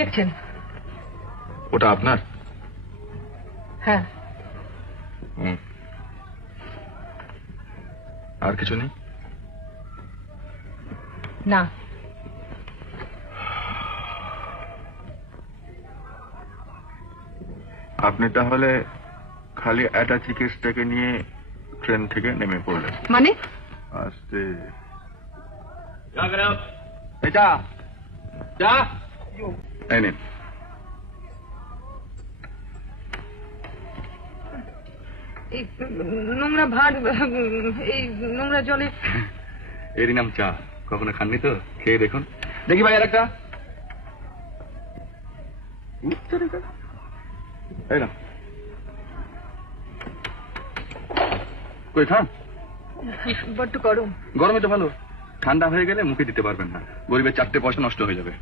দেখছেন? ওটা আপনার? হ্যাঁ। আর কিছু নেই? না। আপনি তাহলে খালি অ্যাটাচি কেসটাকে নিয়ে ট্রেন থেকে নেমে পড়লেন? মানে? আস্তে। এই নিন। এই নোংরা ভাত, এই নোংরা জলে। এরই নাম চা। কখনো খাননি তো? খেয়ে দেখুন। দেখি ভাই আর একটা। এই না কই খান। বড্ড গরম। গরমে তো ভালো, ঠান্ডা হয়ে গেলে মুখে দিতে পারবেন না, গরিবের 4টে পয়সা নষ্ট হয়ে যাবে।